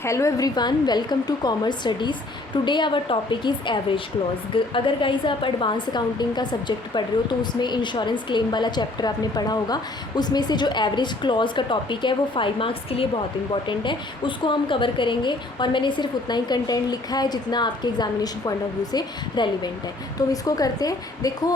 Hello everyone, welcome to commerce studies. Today our topic is average clause. अगर guys आप advance accounting का subject पढ़ रहे हो तो उसमें इंश्योरेंस क्लेम वाला चैप्टर आपने पढ़ा होगा। उसमें से जो एवरेज क्लॉज का टॉपिक है वो 5 मार्क्स के लिए बहुत इंपॉर्टेंट है, उसको हम कवर करेंगे। और मैंने सिर्फ उतना ही कंटेंट लिखा है जितना आपके एग्जामिनेशन पॉइंट ऑफ व्यू से रेलिवेंट है। तो हम इसको करते हैं। देखो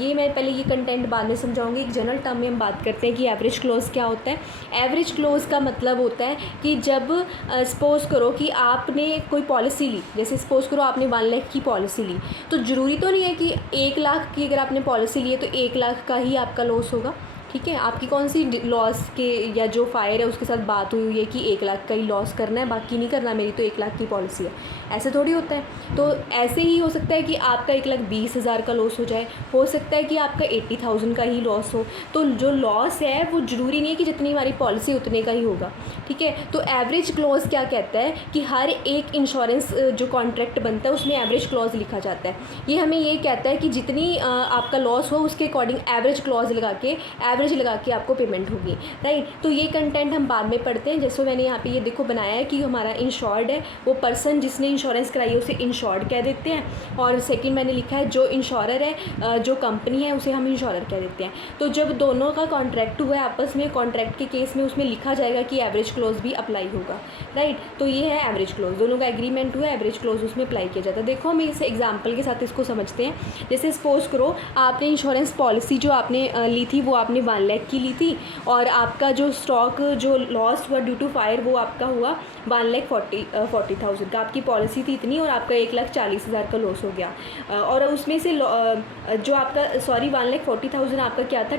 ये मैं पहले ये कंटेंट बाद में समझाऊंगी। एक जनरल टर्म में हम बात करते हैं कि एवरेज क्लॉज क्या होता है। एवरेज क्लॉज का मतलब होता है कि जब सपोज़ करो कि आपने कोई पॉलिसी ली, जैसे सपोज़ करो आपने 1 लाख की पॉलिसी ली, तो ज़रूरी तो नहीं है कि 1 लाख की अगर आपने पॉलिसी ली है तो 1 लाख का ही आपका लॉस होगा। ठीक है, आपकी कौन सी लॉस के या जो फायर है उसके साथ बात हुई है कि 1 लाख का ही लॉस करना है, बाकी नहीं करना, मेरी तो 1 लाख की पॉलिसी है, ऐसे थोड़ी होता है। तो ऐसे ही हो सकता है कि आपका 1,20,000 का लॉस हो जाए, हो सकता है कि आपका 80,000 का ही लॉस हो। तो जो लॉस है वो ज़रूरी नहीं है कि जितनी हमारी पॉलिसी उतने का ही होगा। ठीक है, तो एवरेज क्लॉज क्या कहता है कि हर एक इंश्योरेंस जो कॉन्ट्रैक्ट बनता है उसमें एवरेज क्लॉज लिखा जाता है। ये हमें ये कहता है कि जितनी आपका लॉस हो उसके अकॉर्डिंग एवरेज क्लॉज लगा के आपको पेमेंट होगी। राइट, तो ये कंटेंट हम बाद में पढ़ते हैं। जैसे मैंने यहाँ पे ये देखो बनाया है कि हमारा इंश्योर्ड है, वो पर्सन जिसने इंश्योरेंस कराई है उसे इंश्योर्ड कह देते हैं। और सेकंड मैंने लिखा है जो इंश्योरर है, जो कंपनी है उसे हम इंश्योरर कह देते हैं। तो जब दोनों का कॉन्ट्रैक्ट हुआ है आपस में, कॉन्ट्रैक्ट के केस में उसमें लिखा जाएगा कि एवरेज क्लॉज भी अप्लाई होगा। राइट, तो ये है एवरेज क्लॉज, दोनों का एग्रीमेंट हुआ, एवरेज क्लॉज उसमें अप्लाई किया जाता है। देखो हम इस एग्जाम्पल के साथ इसको समझते हैं। जैसे सपोज करो आपने इंश्योरेंस पॉलिसी जो आपने ली थी वो आपने 1 लाख की ली थी, और आपका जो स्टॉक जो लॉस हुआ ड्यू टू फायर वो आपका हुआ 1,40,000 का। आपकी पॉलिसी थी इतनी और आपका 1,40,000 का लॉस हो गया। और उसमें से जो आपका 1,40,000 आपका क्या था,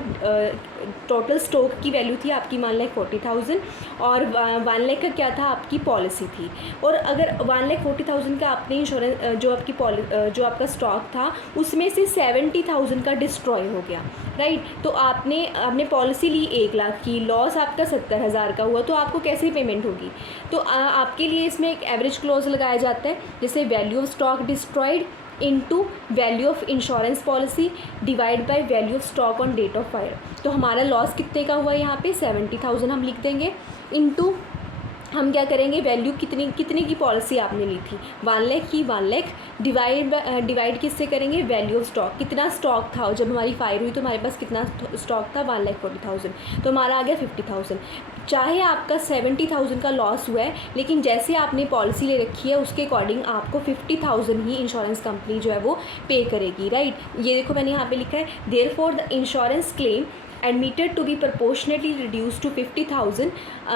टोटल स्टॉक की वैल्यू थी आपकी 1,40,000, और 1 लाख का क्या था, आपकी पॉलिसी थी। और अगर 1,40,000 का आपने इंश्योरेंस जो आपका स्टॉक था उसमें से 70,000 का डिस्ट्रॉय हो गया। राइट, तो आपने पॉलिसी ली 1 लाख की, लॉस आपका 70,000 का हुआ, तो आपको कैसे पेमेंट होगी। तो आपके लिए इसमें एक एवरेज क्लॉज लगाया जाता है, जैसे value of stock destroyed into value of insurance policy divide by value of stock on date of fire. तो हमारा लॉस कितने का हुआ यहाँ पे 70,000 हम लिख देंगे, इनटू हम क्या करेंगे, वैल्यू कितने की पॉलिसी आपने ली थी 1 लाख की, 1 लाख डिवाइड किससे करेंगे, वैल्यू ऑफ स्टॉक, कितना स्टॉक था जब हमारी फायर हुई तो हमारे पास कितना स्टॉक था 1,40,000, तो हमारा आ गया 50,000। चाहे आपका 70,000 का लॉस हुआ है, लेकिन जैसे आपने पॉलिसी ले रखी है उसके अकॉर्डिंग आपको 50,000 ही इंश्योरेंस कंपनी जो है वो पे करेगी। राइट, ये देखो मैंने यहाँ पे लिखा है therefore the insurance claim admitted to be proportionately reduced to 50,000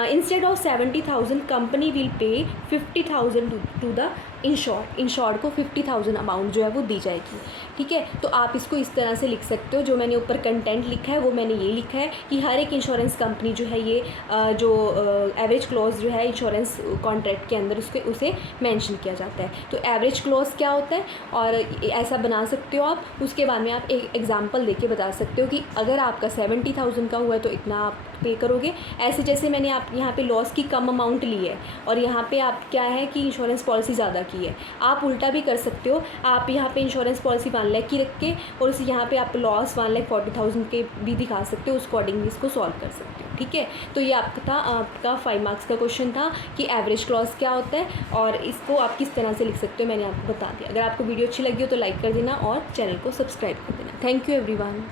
instead of 70,000, company will pay 50,000 to the insured को 50,000 अमाउंट जो है वो दी जाएगी। ठीक है, तो आप इसको इस तरह से लिख सकते हो। जो मैंने ऊपर कंटेंट लिखा है वो मैंने ये लिखा है कि हर एक इंश्योरेंस कंपनी जो है ये जो एवरेज क्लॉज जो है इंश्योरेंस कॉन्ट्रैक्ट के अंदर उसे मेंशन किया जाता है। तो एवरेज क्लॉज क्या होता है और ऐसा बना सकते हो आप। उसके बाद में आप एक एग्जांपल देके बता सकते हो कि अगर आपका 70,000 का हुआ है तो इतना आप पे करोगे। ऐसे जैसे मैंने आप यहाँ पे लॉस की कम अमाउंट ली है और यहाँ पे आप क्या है कि इंश्योरेंस पॉलिसी ज़्यादा की है, आप उल्टा भी कर सकते हो। आप यहाँ पे इंश्योरेंस पॉलिसी 1 लाख की रख के और उस यहाँ पे आप लॉस 1,40,000 के भी दिखा सकते हो, उस अकॉर्डिंग इसको सॉल्व कर सकते हो। ठीक है, तो ये आपका 5 मार्क्स का क्वेश्चन था कि एवरेज क्लॉज क्या होता है और इसको आप किस तरह से लिख सकते हो, मैंने आपको बता दिया। अगर आपको वीडियो अच्छी लगी हो तो लाइक कर देना और चैनल को सब्सक्राइब कर देना। Thank you everyone.